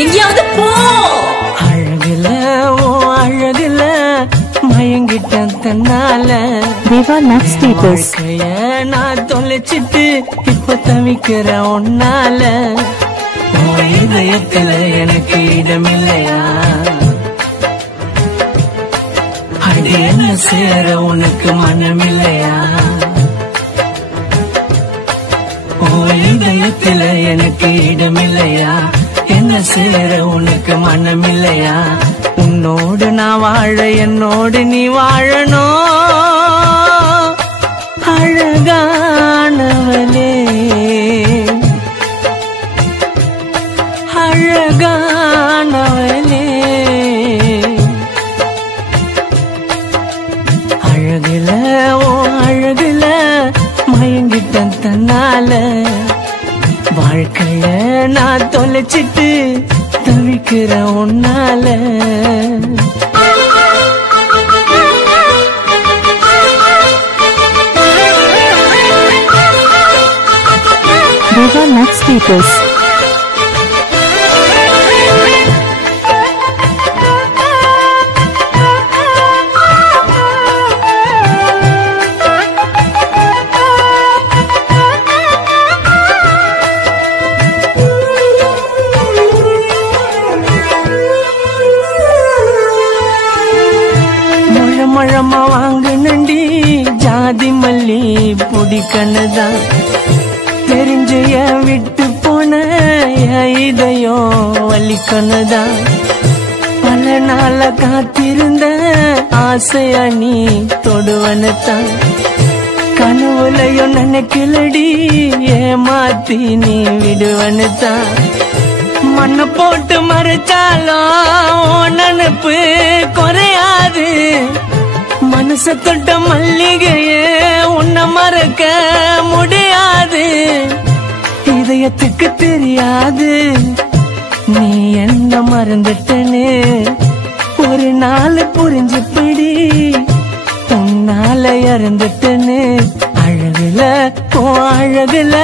எங்கேயாவது போ. அழகுல ஓ அழகுல மயங்கிட்டேன் தன்னால. வாழ்க்கைய நான் தொலைச்சிட்டு இப்ப தவிக்கிற உன்னால. இதயத்துல எனக்கு இடமில்லையா? அடி என்ன சேர உனக்கு மனமில்லையா? இதயத்துல எனக்கு இடமில்லையா? என்ன சேர உனக்கு மனமில்லையா? உன்னோடு நான் வாழ என்னோடு நீ வாழணும். அழகானவளே அழகானவளே, அழகுல ஓ அழகுல மயங்கிட்டேன் தன்னால. வாழ்க்கைய நான் தொலைச்சிட்டு தவிக்கிற உன்னால. மழமா வாங்கு நண்டி ஜாதி மல்லி புடிக்கணுதான். தெரிஞ்சைய விட்டு போன இதயம் வலிக்கணுதான். பல நாள காத்திருந்த ஆசைய நீ தொடுவனத்தான். கனவுலையும் நினைக்கலடி ஏமாத்தி நீ விடுவனத்தான். மண்ணை போட்டு மறைச்சாலும் நினைப்பு குறையாது. மனச தொட்ட மல்லிகையே உன்னை மறக்க முடியாது. இதயத்துக்கு தெரியாது நீ என்ன மறந்துட்டனே. ஒரு நாள் புரிஞ்சுப்படி உன்னால இறந்துட்டனே. அழகுல ஓ அழகுல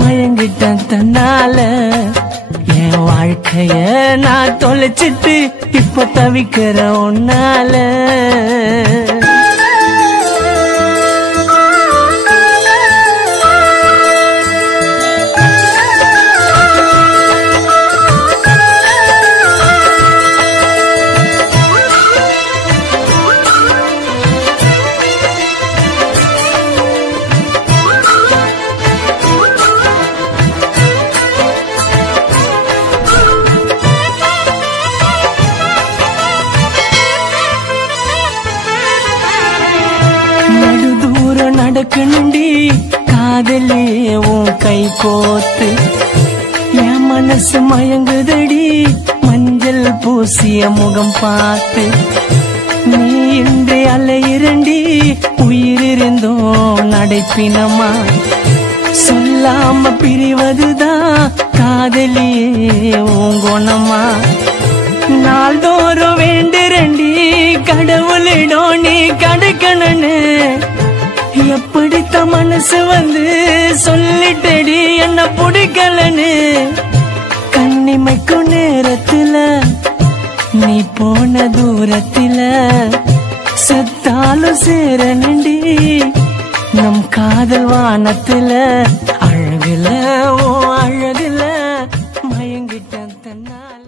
மயங்கிட்டேன் தன்னால. என் வாழ்க்கைய நான் தொலைச்சிட்டு இப்ப தவிக்கிற உன்னால. நடக்கணுண்டி காதலே உன் கை கோத்து. என் மனசு மயங்குதடி மஞ்சள் பூசிய முகம் பார்த்து. நீ இன்றே அலையிரண்டி உயிரிருந்தோம் நடைப்பினமா. சொல்லாம பிரிவதுதான் காதலியே உன் குணமா. நாள்தோறும் வேண்டுரண்டி கடவுளிடம் நீ கிடைக்கணுன்னு. எப்படித்த மனசு வந்து சொல்லிட்டடி என்ன பிடிக்கலன்னு. கண்ணிமைக்கும் நேரத்துல நீ போன தூரத்துல செத்தாலும் சேரணுண்டி நம் காதல் வானத்துல. அழகுல ஓ அழகுல மயங்கிட்டேன் தன்னால.